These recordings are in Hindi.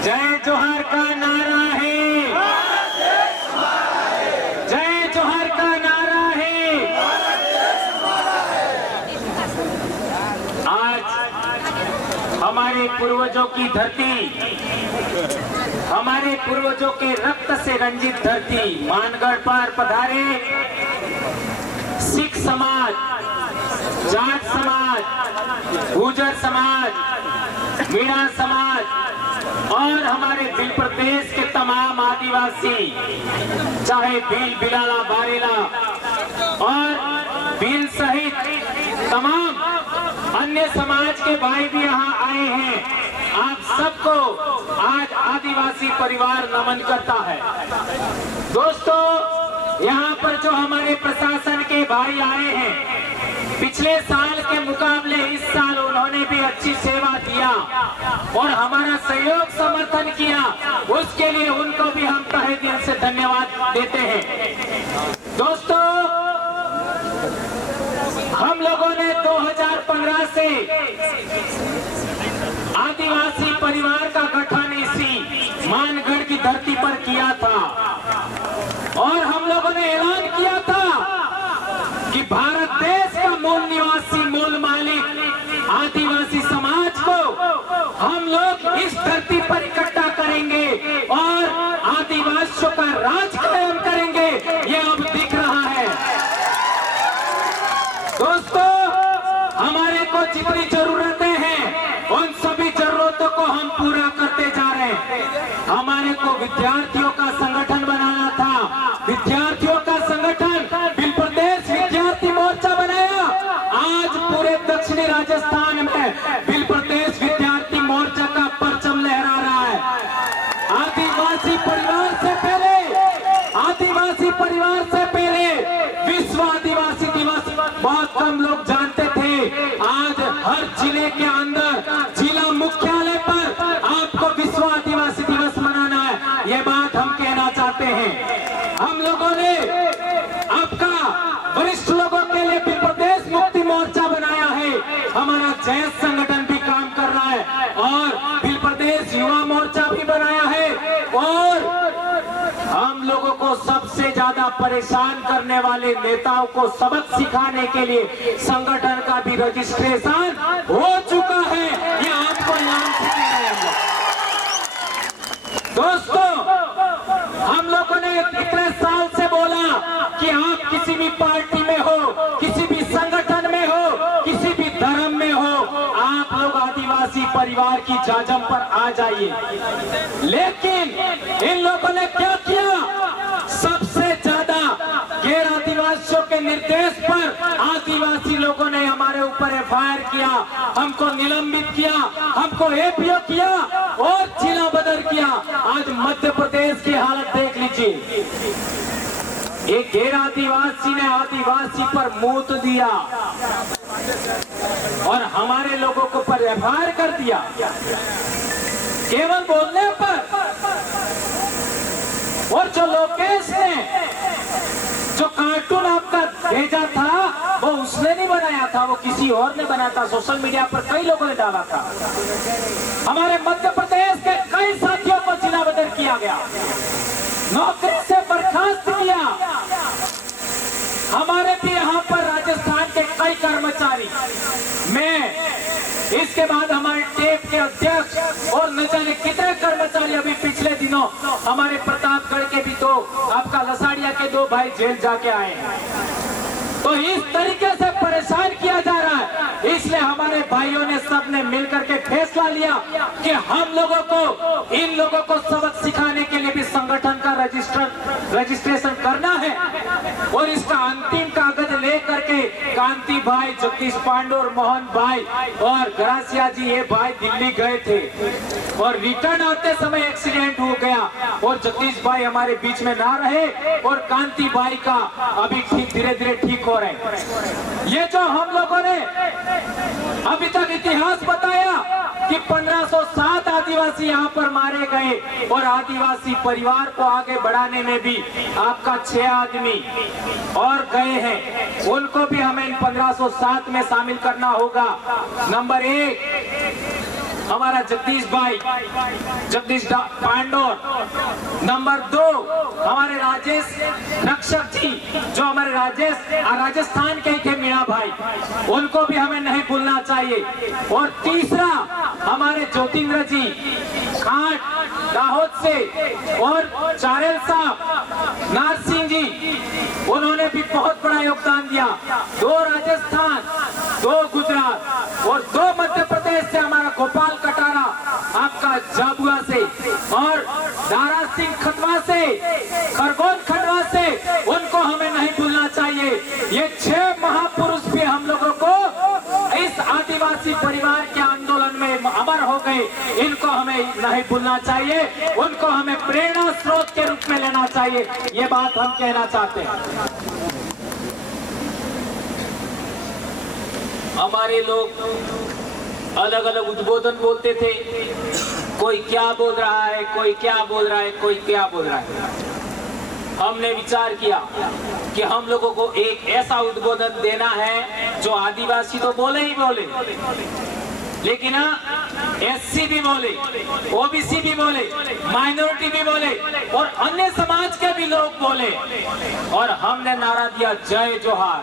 जय जोहार का नारा है, जय जोहार का नारा है। आज हमारे पूर्वजों की धरती, हमारे पूर्वजों के रक्त से रंजित धरती मानगढ़ पर पधारे सिख समाज, जाट समाज, गुर्जर समाज, मीणा समाज और हमारे भील प्रदेश के तमाम आदिवासी, चाहे भील, बिलाला, बारेला और भील सहित तमाम अन्य समाज के भाई भी यहाँ आए हैं। आप सबको आज आदिवासी परिवार नमन करता है। दोस्तों, यहाँ पर जो हमारे प्रशासन के भाई आए हैं, पिछले साल के मुकाबले इस साल उन्होंने भी अच्छी सेवा दिया और हमारा सहयोग समर्थन किया, उसके लिए उनको भी हम तहे दिल से धन्यवाद देते हैं। दोस्तों, हम लोगों ने 2015 से आदिवासी परिवार का गठन इसी मानगढ़ की धरती पर किया था और हम लोगों ने ऐलान किया था कि भारत देश का मूल निवासी, मूल मालिक आदिवासी समाज को हम लोग इस धरती पर इकट्ठा करेंगे और आदिवासियों का राज कायम करेंगे। ये अब दिख रहा है। दोस्तों, हमारे को जितनी जरूरतें हैं उन सभी जरूरतों को हम पूरा करते जा रहे हैं। हमारे को विद्यार्थियों का संगठन बनाना था, विद्यार्थियों का संगठन भील प्रदेश विद्यार्थी मोर्चा बनाया। आज पूरे दक्षिणी राजस्थान में भील प्रदेश विद्यार्थी मोर्चा का परचम लहरा रहा है। आदिवासी परिवार से पहले, आदिवासी परिवार से पहले विश्व आदिवासी दिवस बहुत कम लोग जानते थे। आज हर जिले के अंदर, जिला मुख्यालय पर आपको विश्व आदिवासी दिवस मनाना है। ये बात हम कहना चाहते हैं। हम लोगों ने आपका वरिष्ठ लोगों के लिए भील प्रदेश मुक्ति मोर्चा बनाया है। हमारा जैस संगठन भी काम कर रहा है और भील प्रदेश युवा मोर्चा भी बनाया है और हम लोगों को सबसे ज्यादा परेशान करने वाले नेताओं को सबक सिखाने के लिए संगठन का भी रजिस्ट्रेशन हो चुका है। ये आपको याद रखना। दोस्तों, हम लोगों ने इतने साल से बोला कि आप किसी भी पार्टी में हो, किसी भी संगठन में हो, किसी भी धर्म में हो, आप लोग आदिवासी परिवार की जाजम पर आ जाइए। लेकिन इन लोगों ने क्या किया? सबसे ज्यादा गैर आदिवासियों के निर्देश पर आदिवासी लोगों ने हमारे ऊपर एफआईआर किया, हमको निलंबित किया, हमको एपीओ किया और जिला बदर किया। आज मध्य प्रदेश की हालत देख लीजिए। एक गैर आदिवासी ने आदिवासी पर मूत दिया और हमारे लोगों को पर एफआईआर कर दिया केवल बोलने पर। और जो लोकेश ने जो कार्टून आपका भेजा था वो उसने नहीं बनाया था, वो किसी और ने बनाया था। सोशल मीडिया पर कई लोगों ने डाला था। हमारे मध्य प्रदेश के कई साथियों को जिला बदर किया गया, नौकरी से बर्खास्त किया। हमारे भी यहाँ पर राजस्थान के कई कर्मचारी, मैं इसके बाद हमारे टेप के अध्यक्ष और न जाने कितने कर्मचारी अभी पिछले दिनों हमारे प्रतापगढ़ के भी दो, आपका लसाड़िया के 2 भाई जेल जाके आए हैं। तो इस तरीके से परेशान किया जा रहा है। इसलिए हमारे भाइयों ने सबने मिलकर के फैसला लिया कि हम लोगों को, इन लोगों को सबक सिखाने के लिए भी संगठन का रजिस्ट्रेशन करना है और इसका अंतिम कागज लेकर के कांति भाई, जगदीश पांडे और मोहन भाई और गरासिया जी, ये भाई दिल्ली गए थे और रिटर्न आते समय एक्सीडेंट हो गया और जगदीश भाई हमारे बीच में ना रहे और कांति भाई का अभी धीरे धीरे ठीक हो रहे हैं। ये जो हम लोगों ने अभी तक इतिहास बताया कि 1507 आदिवासी यहाँ पर मारे गए और आदिवासी परिवार को आगे बढ़ाने में भी आपका 6 आदमी और गए हैं, उनको भी हमें 1507 में शामिल करना होगा। नंबर 1, हमारा जगदीश भाई, जगदीश पांडोर। नंबर 2 हमारे राजेश रक्षक जी, जो हमारे राजस्थान के थे मीणा भाई, उनको भी हमें नहीं भूलना चाहिए। और तीसरा हमारे ज्योतिंद्र जी खाट दाहोद से, और चारेल साहब नारसिंह जी, उन्होंने भी बहुत बड़ा योगदान दिया। 2 राजस्थान, 2 गुजरात और 2 मध्य प्रदेश से हमारा गोपाल कटारा आपका झाबुआ से, और दारा सिंह खटवा से, खरगोन खटवा से, उनको हमें नहीं भूलना चाहिए। ये 6 महापुरुष भी हम लोगों को इस आदिवासी परिवार के आंदोलन में अमर हो गए, इनको हमें नहीं भूलना चाहिए, उनको हमें प्रेरणा स्रोत के रूप में लेना चाहिए। ये बात हम कहना चाहते हैं। हमारे लोग अलग अलग उद्बोधन बोलते थे, कोई क्या बोल रहा है, कोई क्या बोल रहा है, कोई क्या बोल रहा है। हमने विचार किया कि हम लोगों को एक ऐसा उद्बोधन देना है जो आदिवासी तो बोले ही बोले, लेकिन एससी भी बोले, ओबीसी भी बोले, माइनॉरिटी भी बोले, और अन्य समाज के भी लोग बोले। और हमने नारा दिया जय जोहार।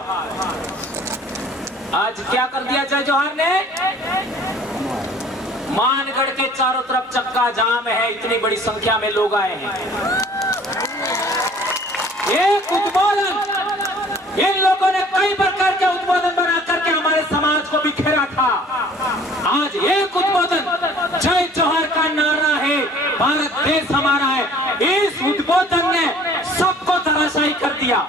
आज क्या कर दिया जय जोहार ने? मानगढ़ के चारों तरफ चक्का जाम है, इतनी बड़ी संख्या में लोग आए हैं। एक उद्बोधन, इन लोगों ने कई प्रकार के उद्बोधन बना करके हमारे समाज को बिखेरा था। आज एक उद्बोधन जय जोहार का नारा है, भारत देश हमारा है, इस उद्बोधन ने सबको धराशायी कर दिया।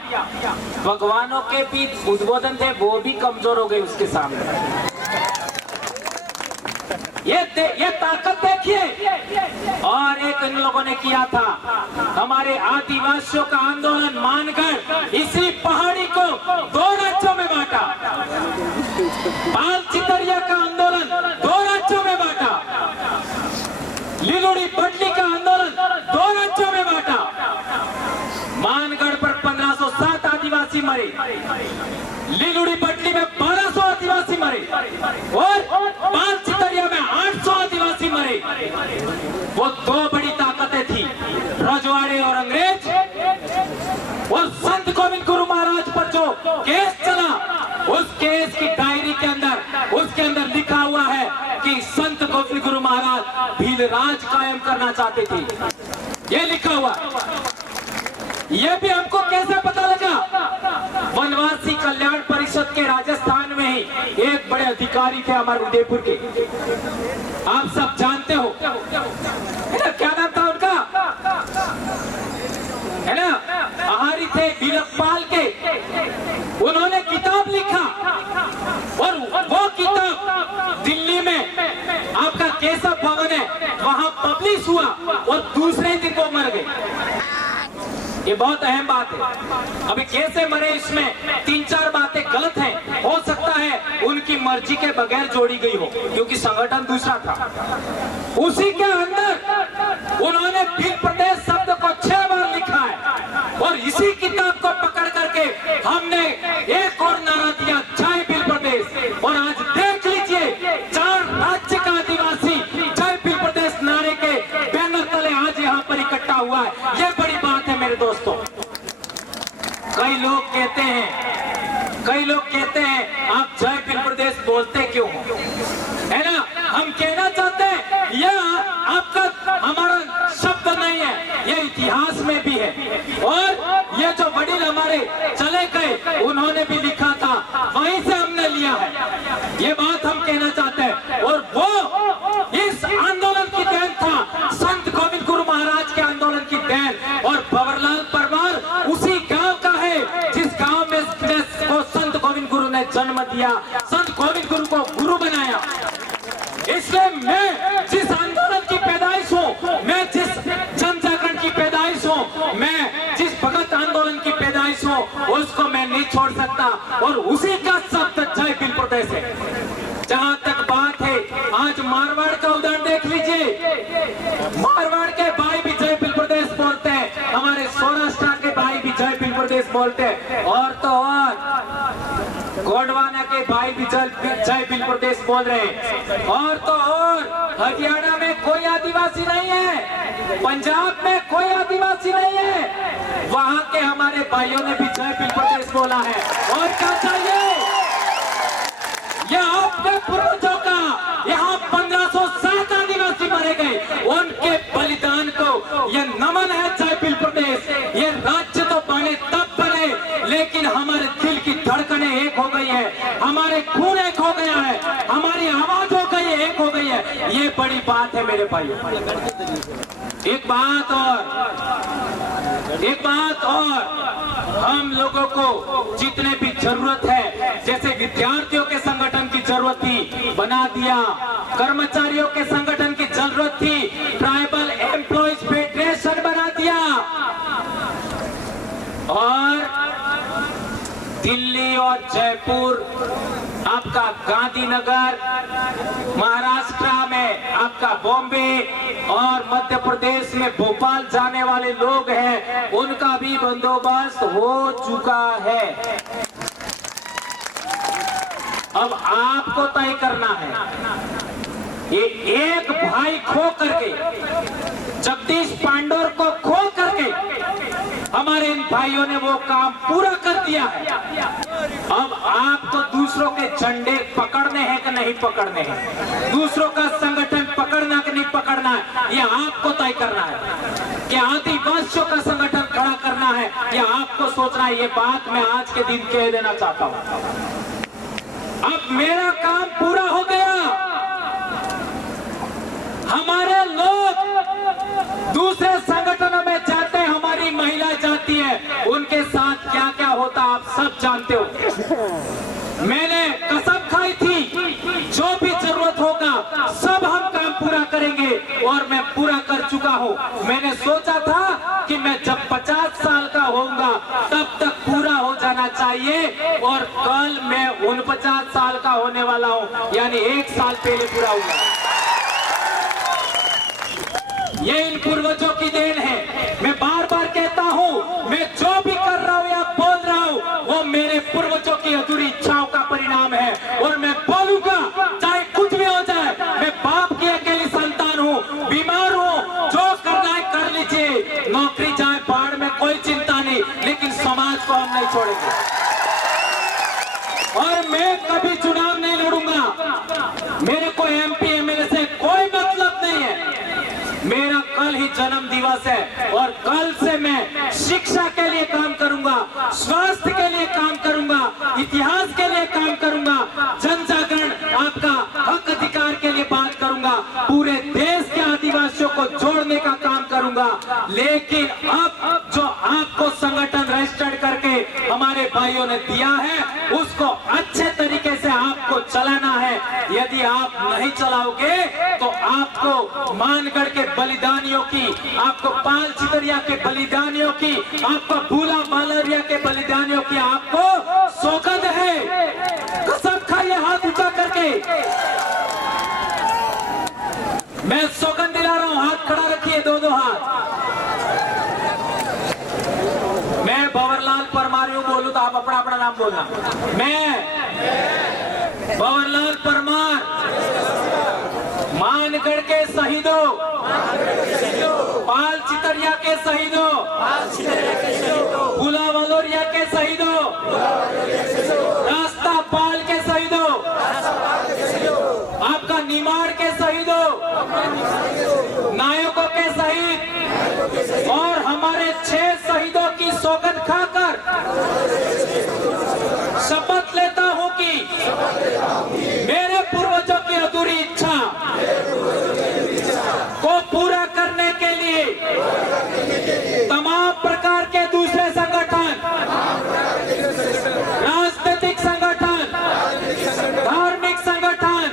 भगवानों के भी उद्बोधन थे, वो भी कमजोर हो गए उसके सामने। ये ताकत देखिए। और एक इन लोगों ने किया था, हमारे आदिवासियों का आंदोलन मानकर इसी पहाड़ी को 2 राज्यों में बांटा। बाल चितरिया का आंदोलन 2 राज्यों में बांटा। लिलुड़ी बटली का आंदोलन 2 राज्यों में बांटा। मानगढ़ पर 1507 आदिवासी मरे, लिलुड़ी बटली में 1200 आदिवासी मरे, और बाल चितरिया में 800 आदिवासी मरे। वो 2 बड़ी ताकतें थी, रजवाड़े और अंग्रेज। और संत गोविंद गुरु महाराज पर जो केस चला, उस केस की डायरी के अंदर, उसके अंदर लिखा हुआ है कि संत गोविंद गुरु महाराज भील राज कायम करना चाहते थे। ये लिखा हुआ। ये भी हमको कैसे पता लगा? वनवासी कल्याण परिषद के राजस्थान में ही एक बड़े अधिकारी थे हमारे उदयपुर के, आप सब जानते हो, है ना? क्या नाम था उनका? है ना? आहारी थे बीरकपाल के। उन्होंने किताब लिखा, और वो किताब दिल्ली में आपका केशव भवन है, वहां पब्लिश हुआ, और दूसरे दिन वो मर गए। ये बहुत अहम बात है। अभी कैसे मरे, इसमें 3-4 बातें गलत हैं। हो सकता है उनकी मर्जी के बगैर जोड़ी गई हो, क्योंकि संगठन दूसरा था। उसी के अंदर उन्होंने भील प्रदेश शब्द को 6 बार लिखा है, और इसी किताब को पकड़ करके हमने एक और नारा दिया, जय भील प्रदेश। और आज देख लीजिए, 4 राज्य का आदिवासी जय भील प्रदेश नारे के बैनर तले आज यहाँ पर इकट्ठा हुआ है। ये बड़ी बात है मेरे दोस्तों। कई लोग कहते हैं आप जय भील प्रदेश बोलते क्यों हो, है ना? हम कहना चाहते हैं यह आपका हमारा शब्द नहीं है, ये इतिहास में भी है। और ये जो वडील हमारे चले गए, उन्होंने भी लिखा था, वहीं से हमने लिया है। ये बात हम कहना चाहते हैं। और वो इस आंदोलन की देन था, संत गोविंद गुरु महाराज के आंदोलन की देन। और भंवरलाल परमार उसी गांव का है जिस गांव में को संत गोविंद गुरु ने जन्म दिया, संत गोविंद गुरु को गुरु बनाया। इसलिए मैं जिस आंदोलन की पैदाइश हूँ, मैं जिस जन जागरण की पैदाइश हूँ, मैं जिस भगत आंदोलन की पैदाइश हूँ, उसको मैं नहीं छोड़ सकता। और उसी का शब्द जय भील प्रदेश है। जहां तक बात है, आज मारवाड़ का उदाहरण देख लीजिए। मारवाड़ के भाई भी जय भील प्रदेश बोलते हैं, हमारे सौराष्ट्र के भाई भी जय भील प्रदेश बोलते हैं। और तो और गोंडवाना के भाई भी जय भील प्रदेश बोल रहे हैं। और तो और हरियाणा में कोई आदिवासी नहीं है, पंजाब में कोई आदिवासी नहीं है, वहां के हमारे भाइयों ने भी जय भील प्रदेश बोला है। और क्या चाहिए? यह आपके पूर्वजों का, यहाँ 1507 आदिवासी मारे गए, उनके बलिदान को यह नमन है जय भील प्रदेश। ये राज्य तो बने तब बने, लेकिन हमारे दिल की धड़कनें एक हो गई है, हमारे खून एक हो गया है, हमारी आवाज हो गई है, एक हो गई है। ये बड़ी बात है मेरे भाइयों। एक बात और हम लोगों को जितने भी जरूरत है, जैसे विद्यार्थियों के संगठन की जरूरत थी, बना दिया। कर्मचारियों के संगठन की जरूरत थी, ट्राइबल एम्प्लॉइज फेडरेशन बना दिया। और दिल्ली और जयपुर, आपका गांधीनगर, महाराष्ट्र में आपका बॉम्बे और मध्य प्रदेश में भोपाल जाने वाले लोग हैं, उनका भी बंदोबस्त हो चुका है। अब आपको तय करना है। ये एक भाई खो करके, जगदीश पांडोर को खो करके हमारे इन भाइयों ने वो काम पूरा कर दिया है। अब आपको दूसरों के झंडे पकड़ने हैं कि नहीं पकड़ने हैं, दूसरों का संगठन पकड़ना कि नहीं पकड़ना है, ये आपको तय करना है। कि आदिवासियों का संगठन खड़ा करना है, ये आपको सोचना है। ये बात मैं आज के दिन कह देना चाहता हूं। अब मेरा काम पूरा हो गया। हमारे लोग दूसरे संगठनों में जाते हैं, हमारी महिलाएं जाती है, उनके साथ क्या क्या होता आप सब जानते हो। मैंने कसम खाई थी, जो भी जरूरत होगा सब हम काम पूरा करेंगे, और मैं पूरा कर चुका हूं। मैंने सोचा था कि मैं जब 50 साल का होऊंगा तब तक पूरा हो जाना चाहिए, और कल मैं 49 साल का होने वाला हूं, यानी 1 साल पहले पूरा होगा। ये इन पूर्वजों की देन है। मैं बार बार कहता हूँ, मैं जो भी कर रहा हूँ या बोल रहा हूँ, वो मेरे पूर्वजों की अधूरी इच्छाओं का परिणाम है, और मैं बोलूंगा चाहे कुछ भी हो जाए। मैं बाप की अकेली संतान हूँ, बीमार हूँ, जो करना है कर लीजिए, नौकरी जाए बाढ़ में कोई चिंता नहीं, लेकिन समाज को हम नहीं छोड़ेंगे। और मैं कभी चुनाव नहीं लड़ूंगा, मेरे को MP MLA से कोई मतलब नहीं है। मेरा कल ही जन्म दिवस है, और कल से मैं शिक्षा के लिए काम करूंगा, स्वास्थ्य के लिए काम करूंगा, इतिहास के लिए काम करूंगा, जन जागरण, आपका हक अधिकार के लिए बात करूंगा, पूरे देश के आदिवासियों को जोड़ने का काम करूंगा। लेकिन अब जो आपको संगठन रजिस्टर्ड करके हमारे भाइयों ने दिया है, उसको अच्छे तरीके से आपको चलाना है। यदि आप नहीं चलाओगे तो आपको मानगढ़ के बलिदानियों की, आपको पाल चितरिया के बलिदानियों की, आपको भूला मालरिया के बलिदानियों की आपको सौगंध है। कसम खाइए हाथ उठा करके, मैं सौगंध दिला रहा हूं। हाथ खड़ा रखिए, दो हाथ। मैं भंवरलाल परमार बोलूं तो आप अपना अपना नाम बोलना। मैं भंवरलाल परमार, मानगढ़ के शहीदों, पाल चितरिया के शहीदों, भूला वलोरिया के शहीदों, रास्ता पाल के शहीदों, आपका निमाड़ के शहीदों, नायकों के शहीद, और हमारे 6 शहीदों की सौगंध खाकर शपथ लेता हूं कि मेरे पूर्वजों की अधूरी इच्छा को पूरा करने के लिए तमाम प्रकार के दूसरे संगठन, राजनीतिक संगठन, धार्मिक संगठन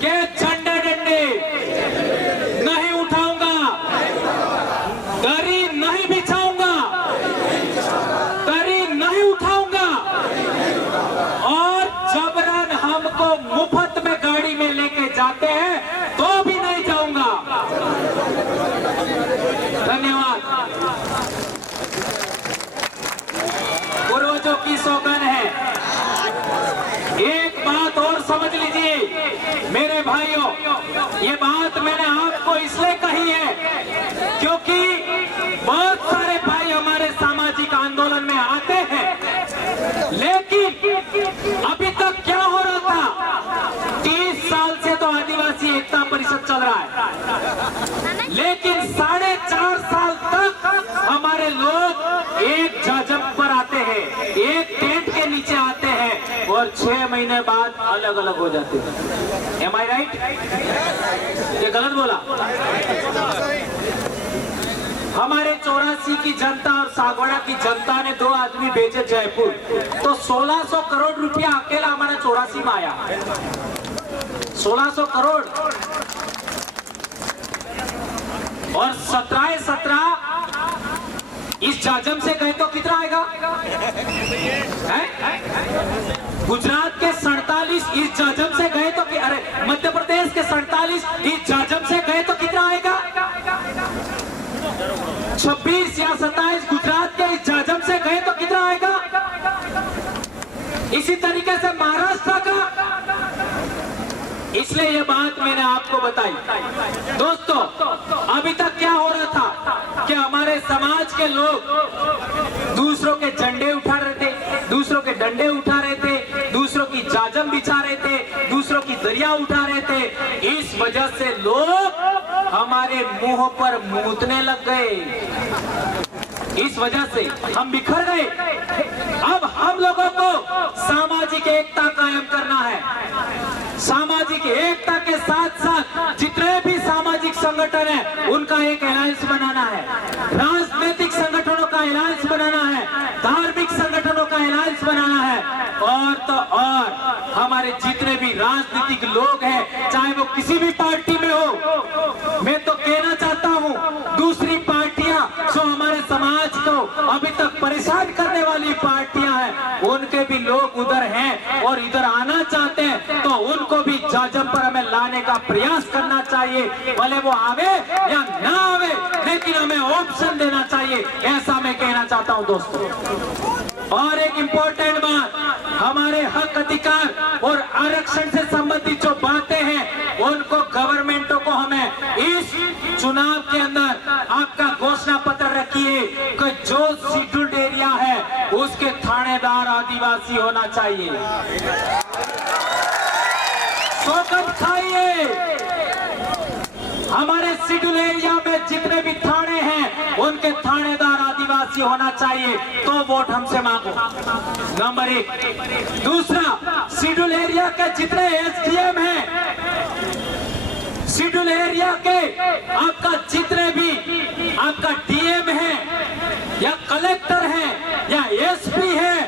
के झंडे डंडे नहीं उठाऊंगा, दरी नहीं बिछाऊंगा, दरी नहीं उठाऊंगा, और जबरन हमको मुफ्त में गाड़ी में लेके जाते हैं तो भी नहीं जाऊंगा। बात मैंने आपको इसलिए कही है क्योंकि बहुत सारे भाई हमारे सामाजिक आंदोलन में आते हैं, लेकिन अभी तक क्या हो रहा था, 30 साल से तो आदिवासी एकता परिषद चल रहा है, लेकिन 4.5 साल तक हमारे लोग एक जाजम पर आते हैं, एक टेंट के नीचे आते हैं और 6 महीने बाद अलग अलग हो जाते हैं। एम आई राइट? ये गलत बोला? हमारे 84 की जनता और सागवाड़ा की जनता ने 2 आदमी भेजे जयपुर, तो 1600 करोड़ रुपया अकेला हमारा 84 में आया। 1600 करोड़ और 17 इस जाजम से गए तो कितना आएगा? गुजरात के 47 इस जाजम से गए तो, अरे मध्य प्रदेश के 47 इस जाजम से गए तो कितना आएगा? 26 या 27 गुजरात के इस जाजम से गए तो कितना आएगा? इसी तरीके से महाराष्ट्र का। इसलिए ये बात मैंने आपको बताई। दोस्तों, अभी तक क्या हो रहा था कि हमारे समाज के लोग दूसरों के झंडे उठा रहे थे, दूसरों के डंडे उठा रहे थे, दूसरों की जाजम बिछा रहे थे, दूसरों की दरिया उठा रहे थे। इस वजह से लोग हमारे मुंह पर मूतने लग गए, इस वजह से हम बिखर गए। अब हम लोगों को सामाजिक एकता कायम करना है। सामाजिक एकता के साथ साथ जितने भी सामाजिक संगठन है उनका एक अलायंस बनाना है, राजनीतिक संगठनों का अलायंस बनाना है, धार्मिक संगठनों का अलायंस बनाना है, और तो और हमारे जितने भी राजनीतिक लोग हैं, चाहे वो किसी भी पार्टी में हो, मैं तो कहना चाहता हूं दूसरी पार्टियां जो हमारे समाज को अभी तक परेशान करने वाली पार्टियां हैं, उनके भी लोग उधर हैं और इधर आना चाहते हैं, तो उनको भी जाजम पर हमें लाने का प्रयास करना चाहिए। भले वो आवे या ना आवे, लेकिन हमें ऑप्शन देना चाहिए, ऐसा मैं कहना चाहता हूं दोस्तों। और एक इंपॉर्टेंट बात, हमारे हक अधिकार और आरक्षण से संबंधित जो बातें हैं उनको गवर्नमेंटों को हमें इस चुनाव के अंदर आपका घोषणा पत्र रखिए कि जो शेड्यूल्ड एरिया है उसके थानेदार आदिवासी होना चाहिए। शौकत खाइए, हमारे शेड्यूल एरिया में जितने भी थाने हैं उनके थानेदार आदिवासी होना चाहिए, तो वोट हमसे मांगो। नंबर 1। दूसरा, शेड्यूल एरिया के जितने एसडीएम हैं, शेड्यूल एरिया के आपका जितने भी आपका डीएम है या कलेक्टर है या एसपी है,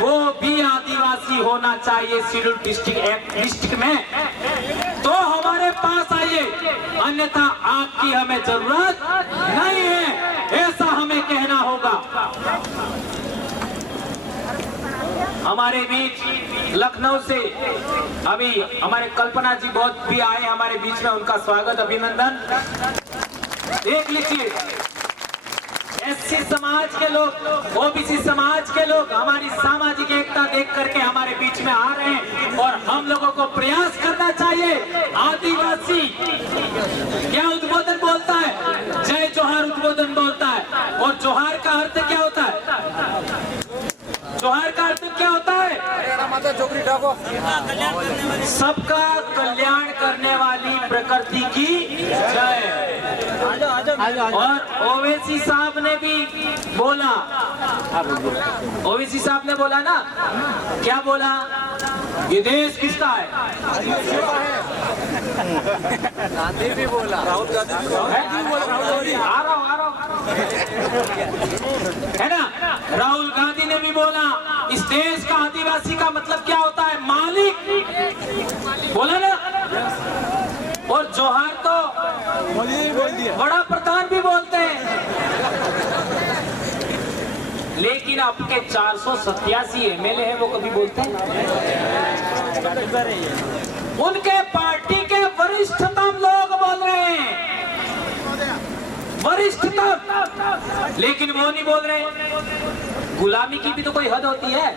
वो भी आदिवासी होना चाहिए शेड्यूल डिस्ट्रिक्ट में, तो हमारे पास आइए, अन्यथा आपकी हमें जरूरत नहीं है, ऐसा हमें कहना होगा। हमारे बीच लखनऊ से अभी हमारे कल्पना जी बहुत भी आए हमारे बीच में, उनका स्वागत अभिनंदन। देख लीजिए, एससी समाज के लोग, ओबीसी समाज के लोग हमारी सामाजिक एकता देख करके हमारे बीच में आ रहे हैं, और हम लोगों को प्रयास करना चाहिए। आदिवासी क्या उद्बोधन बोलता है? जय जोहार उद्बोधन बोलता है, और जोहार का अर्थ क्या होता है? जोहार का अर्थ क्या होता है? सबका कल्याण करने वाली प्रकृति की जय। और ओवैसी साहब ने भी बोला, ओवैसी साहब ने बोला ना, क्या बोला? ये देश किसका है? गांधी भी बोला, राहुल गांधी भी बोला, आ रहा हूं है ना, राहुल गांधी ने भी बोला। इस देश का आदिवासी का मतलब क्या होता है? मालिक, बोला ना। और जोहार तो बोल दिया, बड़ा प्रधान भी बोलते हैं, लेकिन आपके 487 एमएलए हैं, वो कभी बोलते हैं? उनके पार्टी के वरिष्ठतम लोग बोल रहे हैं, वरिष्ठतम, लेकिन वो नहीं बोल रहे। गुलामी की भी तो कोई हद होती है?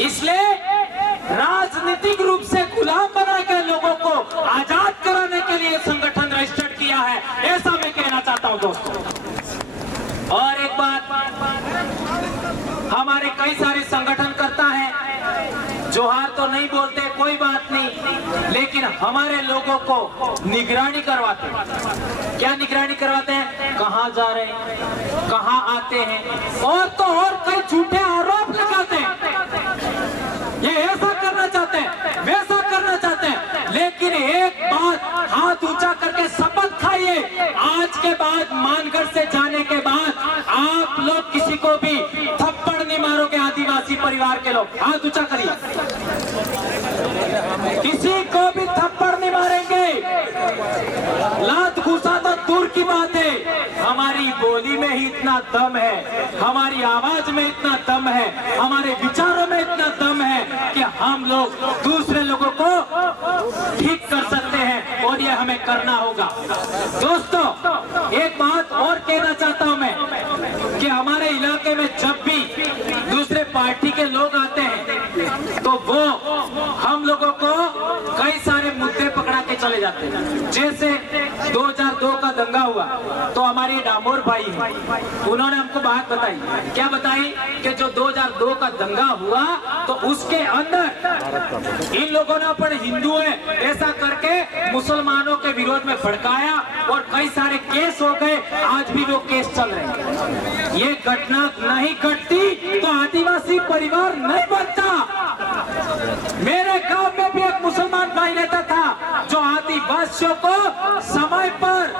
इसलिए राजनीतिक रूप से गुलाम बना के लोगों को आजाद कराने के लिए संगठन रजिस्टर्ड किया है, ऐसा मैं कहना चाहता हूं दोस्तों। और एक बात, हमारे कई सारे संगठन करता है, जोहार तो नहीं बोलते, कोई बात नहीं, लेकिन हमारे लोगों को निगरानी करवाते हैं। क्या निगरानी करवाते हैं? कहां जा रहे हैं, कहां आते हैं, और तो और कई झूठे आरोप लगाते हैं। ये ऐसा करना चाहते हैं, वैसा करना चाहते हैं, लेकिन एक बात हाथ ऊंचा करके शपथ खाइए, आज के बाद मानगढ़ से जाने के बाद आप लोग किसी को भी थप्पड़ नहीं मारोगे। आदिवासी परिवार के लोग हाथ ऊंचा करिए, किसी को भी थप्पड़ नहीं मारेंगे। लात घुसा तो दूर की बात है, हमारी बोली में ही इतना दम है, हमारी आवाज में इतना दम है, हमारे विचारों में इतना दम है कि हम लोग दूसरे लोगों को ठीक कर सकते हैं, और ये हमें करना होगा। दोस्तों, एक बात और कहना चाहता हूं मैं कि हमारे इलाके में जब भी दूसरे पार्टी के लोग आते हैं तो वो हम लोगों को कई सारे मुद्दे पकड़ा के चले जाते हैं। जैसे 2002 का दंगा हुआ तो हमारे डामोर भाई हैं, उन्होंने हमको बात बताई। क्या बताई? कि जो 2002 का दंगा हुआ तो उसके अंदर इन लोगों ने अपन हिंदू है ऐसा करके मुसलमानों के विरोध में भड़काया और कई सारे केस हो गए, आज भी वो केस चल रहे हैं। ये घटना नहीं घटती तो आदिवासी परिवार नहीं बनता। मेरे गांव में भी एक मुसलमान भाई रहता था जो आदिवासियों को समय पर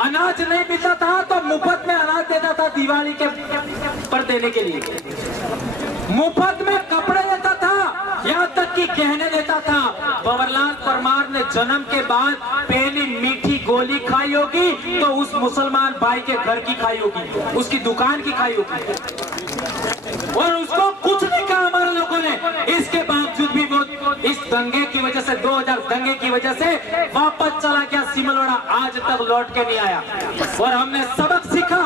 अनाज नहीं मिलता था तो मुफ्त में अनाज देता था, दिवाली के पर देने के लिए मुफ्त में कपड़े देता था, यहाँ तक कि गहने देता था। भंवरलाल परमार ने जन्म के बाद पहली मीठी गोली खाई होगी तो उस मुसलमान भाई के घर की खाई होगी, उसकी दुकान की खाई होगी, और उसको कुछ नहीं कहा हमारे लोगों ने। इसके बावजूद भी वो इस दंगे की वजह से, 2000 दंगे की वजह से वापस चला गया सिमलवाड़ा, आज तक लौट के नहीं आया। और हमने सबक सीखा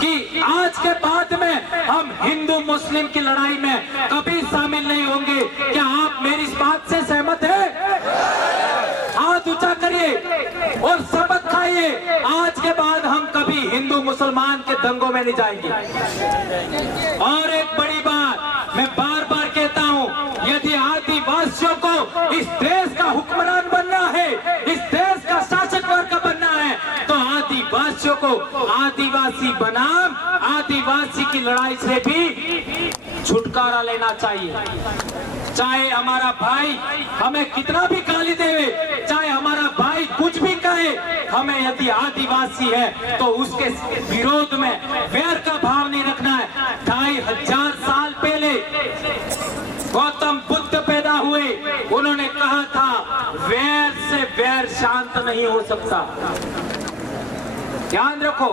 कि आज के बाद में हम हिंदू मुस्लिम की लड़ाई में कभी शामिल नहीं होंगे। क्या आप मेरी इस बात से सहमत हैं? हाथ ऊंचा करिए और शपथ खाइए, आज के बाद हम कभी हिंदू मुसलमान के दंगों में नहीं जाएंगे। और एक बड़ी बात मैं बार बार कहता हूं, यदि आदिवासियों को इस देश का हुक्मरान बनना है, इस देश का शासक वर्ग बनना है, तो आदिवासियों को आदिवासी बनाम आदिवासी की लड़ाई से भी छुटकारा लेना चाहिए। चाहे हमारा भाई हमें कितना भी गाली देवे, चाहे हमारा भाई कुछ भी कहे, हमें यदि आदिवासी है तो उसके विरोध में वैर का भाव नहीं रखना है। 2500 साल पहले गौतम बुद्ध पैदा हुए, उन्होंने कहा था वैर से वैर शांत नहीं हो सकता। ध्यान रखो,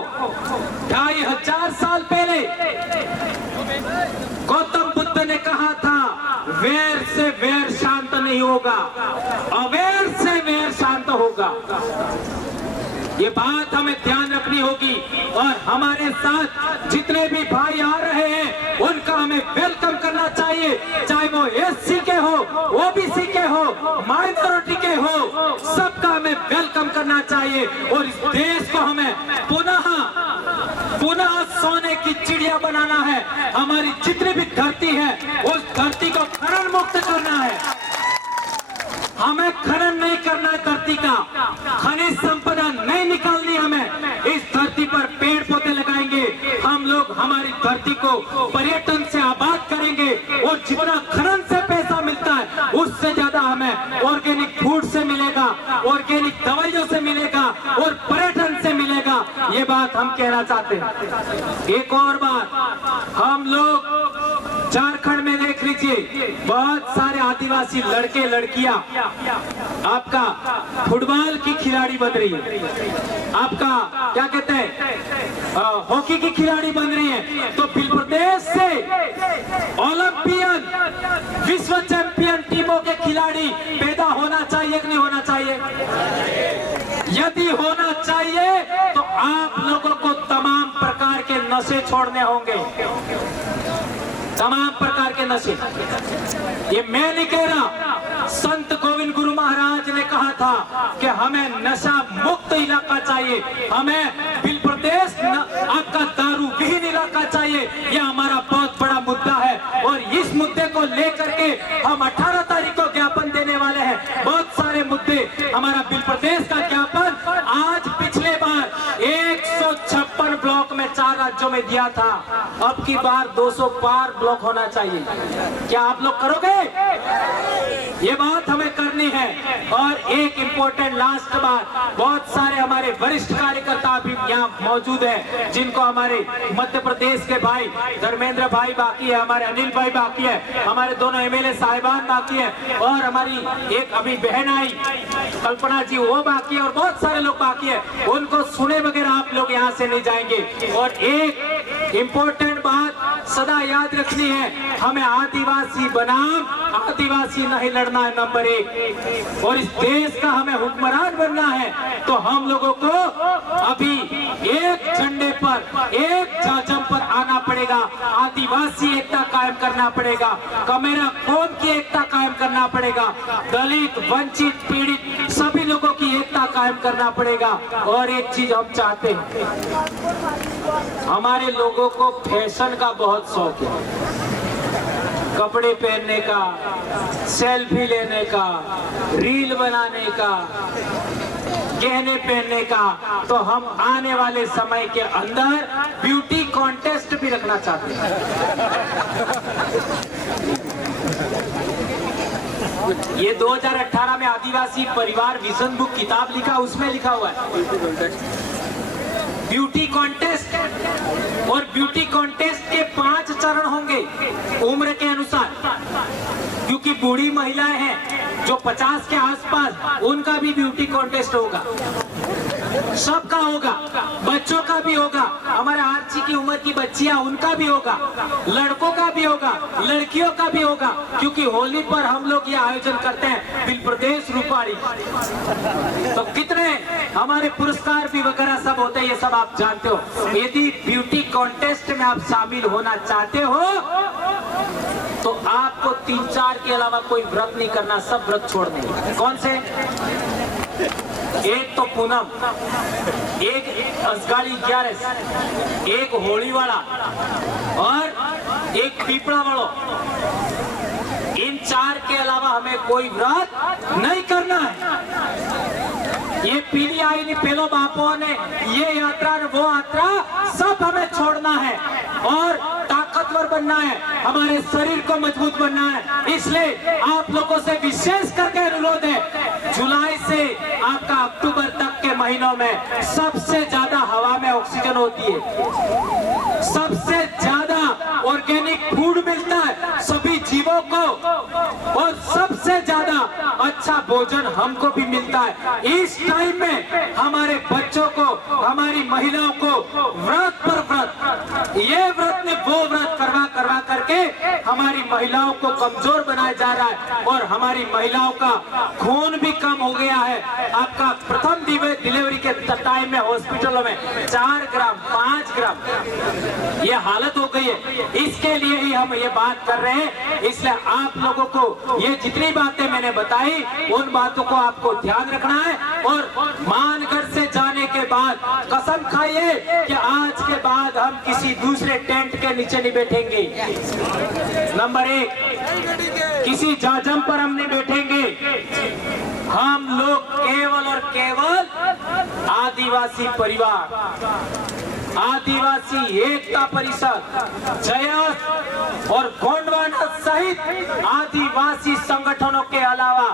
2500 साल पहले गौतम बुद्ध ने कहा था वैर से वैर शांत नहीं होगा, अवैर से वैर शांत होगा। ये बात हमें ध्यान रखनी होगी। और हमारे साथ जितने भी भाई आ रहे हैं उनका हमें वेलकम करना चाहिए, चाहे वो एससी के हो, ओबीसी के हो, माइनॉरिटी के हो, सबका हमें वेलकम करना चाहिए। और इस देश को हमें पुनः सोने की चिड़िया बनाना है। हमारी जितनी भी धरती है उस धरती को खनन मुक्त करना है। हमें खनन नहीं करना है, धरती का खनिज संपदा नहीं निकालनी। हमें इस धरती पर पेड़ पौधे लगाएंगे, हम लोग हमारी धरती को पर्यटन से आबाद करेंगे, और जितना खनन से पैसा मिलता है उससे ज्यादा हमें ऑर्गेनिक फूड से मिलेगा, ऑर्गेनिक दवाइयों से मिलेगा और पर्यटन से मिलेगा। ये बात हम कहना चाहते हैं। एक और बात, हम लोग झारखंड में देख लीजिए, बहुत सारे आदिवासी लड़के लड़कियां आपका फुटबॉल की खिलाड़ी बन रही है, आपका क्या कहते हैं हॉकी की खिलाड़ी बन रही है। तो बिल प्रदेश से ओलंपियन विश्व चैंपियन टीमों के खिलाड़ी पैदा होना चाहिए कि नहीं होना चाहिए? यदि होना चाहिए तो आप लोगों को तमाम प्रकार के नशे छोड़ने होंगे, तमाम प्रकार के के नशे। ये मैं नहीं कह रहा, संत गोविंद गुरु महाराज ने कहा था कि हमें नशा मुक्त इलाका चाहिए, हमें बिल प्रदेश आपका दारू विहीन इलाका चाहिए। ये हमारा बहुत बड़ा मुद्दा है और इस मुद्दे को लेकर के हम 18 तारीख को ज्ञापन देने वाले हैं। बहुत सारे मुद्दे, हमारा बिल प्रदेश का ज्ञापन आज पिछले बार 156 ब्लॉक में 4 राज्यों में दिया था, अब की बार 200 पार ब्लॉक होना चाहिए। क्या आप लोग करोगे? ये बात हमें करनी है। और एक इंपॉर्टेंट लास्ट बात, बहुत सारे हमारे वरिष्ठ कार्यकर्ता भी यहाँ मौजूद हैं, जिनको हमारे मध्य प्रदेश के भाई धर्मेंद्र भाई बाकी है, हमारे अनिल भाई बाकी है, हमारे दोनों एमएलए साहिबान बाकी है, और हमारी एक अभी बहन आई कल्पना जी, वो बाकी है, और बहुत सारे लोग बाकी है। उनको सुने बगैर आप लोग यहाँ से नहीं जाएंगे। और एक इंपॉर्टेंट बात सदा याद रखनी है, हमें आदिवासी बनाम आदिवासी नहीं लड़ना है, नंबर 1। और इस देश का हमें हुक्मरान बनना है, तो हम लोगों को अभी एक झंडे पर, एक झांझम पर आना पड़ेगा। आदिवासी एकता कायम करना पड़ेगा, कमेरा कौम की एकता कायम करना पड़ेगा, दलित वंचित पीड़ित सभी लोगों की एकता कायम करना पड़ेगा। और एक चीज हम चाहते हैं, हमारे लोगों को फैशन का बहुत शौक है, कपड़े पहनने का, सेल्फी लेने का, रील बनाने का, गहने पहनने का। तो हम आने वाले समय के अंदर ब्यूटी कॉन्टेस्ट भी रखना चाहते हैं। ये 2018 में आदिवासी परिवार विजन बुक किताब लिखा, उसमें लिखा हुआ है ब्यूटी कॉन्टेस्ट। और ब्यूटी कॉन्टेस्ट के 5 चरण होंगे उम्र के अनुसार, क्योंकि बूढ़ी महिलाएं हैं जो 50 के आसपास, उनका भी ब्यूटी कॉन्टेस्ट होगा, सबका होगा, बच्चों का भी होगा, हमारे आर्ची की उम्र की बच्चियां उनका भी होगा, लड़कों का भी होगा, लड़कियों का भी होगा, क्योंकि होली पर हम लोग ये आयोजन करते हैं बिल प्रदेश रूपाड़ी। तो कितने हमारे पुरस्कार भी वगैरह सब होते हैं, ये सब आप जानते हो। यदि ब्यूटी कॉन्टेस्ट में आप शामिल होना चाहते हो तो आपको 3-4 के अलावा कोई व्रत नहीं करना, सब व्रत छोड़ देंगे। कौन से? एक तो पूनम, एक असगाड़ी 11, एक होली वाला और एक पीपड़ा वालों। इन 4 के अलावा हमें कोई व्रत नहीं करना है। ये पीली आई नहीं पेलो बापों ने, ये यात्रा वो यात्रा सब हमें छोड़ना है और ताकतवर बनना है, हमारे शरीर को मजबूत बनना है। इसलिए आप लोगों से विशेष करके अनुरोध है, जुलाई से आपका अक्टूबर तक के महीनों में सबसे ज्यादा हवा में ऑक्सीजन होती है, सबसे ज्यादा ऑर्गेनिक फूड मिलता है सभी जीवों को, और सबसे ज्यादा अच्छा भोजन हमको भी मिलता है। इस टाइम में हमारे बच्चों को, हमारी महिलाओं को व्रत पर व्रत, ये व्रत ने वो व्रत करवा करके हमारी महिलाओं को कमजोर बनाया जा रहा है, और हमारी महिलाओं का खून भी कम हो गया है। आपका प्रथम डिलीवरी के टाइम में हॉस्पिटलों में 4 ग्राम 5 ग्राम ये हालत हो गई है। इसके लिए ही हम ये बात कर रहे हैं। इसलिए आप लोगों को ये जितनी बातें मैंने बताई, उन बातों को आपको ध्यान रखना है, और मानगढ़ से जाने के बाद कसम खाइए कि आज के बाद हम किसी दूसरे टेंट के नीचे नहीं बैठेंगे। नंबर 1, किसी जाजम पर हम नहीं बैठेंगे। हम लोग केवल और केवल आदिवासी परिवार, आदिवासी एकता परिषद, जयस और गोंडवाना सहित आदिवासी संगठनों के अलावा,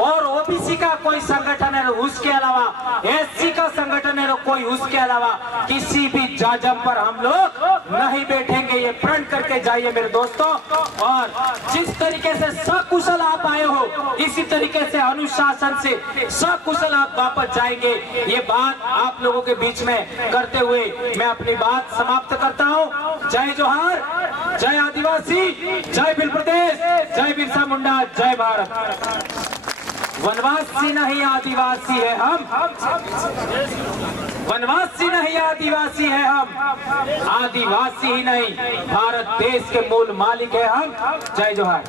और ओबीसी का कोई संगठन है उसके अलावा, एससी का संगठन है कोई उसके अलावा, किसी भी जाजम पर हम लोग नहीं बैठेंगे। ये प्रण करके जाइए मेरे दोस्तों। और जिस तरीके से सकुशल आप आए हो, इसी तरीके से अनुशासन से सकुशल आप वापस जाएंगे। ये बात आप लोगों के बीच में करते हुए मैं अपनी बात समाप्त करता हूँ। जय जोहार, जय आदिवासी, जय बिल प्रदेश, जय बिरसा मुंडा, जय भारत। वनवासी नहीं आदिवासी है हम। वनवासी नहीं आदिवासी है हम, आदिवासी ही नहीं भारत देश के मूल मालिक है हम। जय जोहार।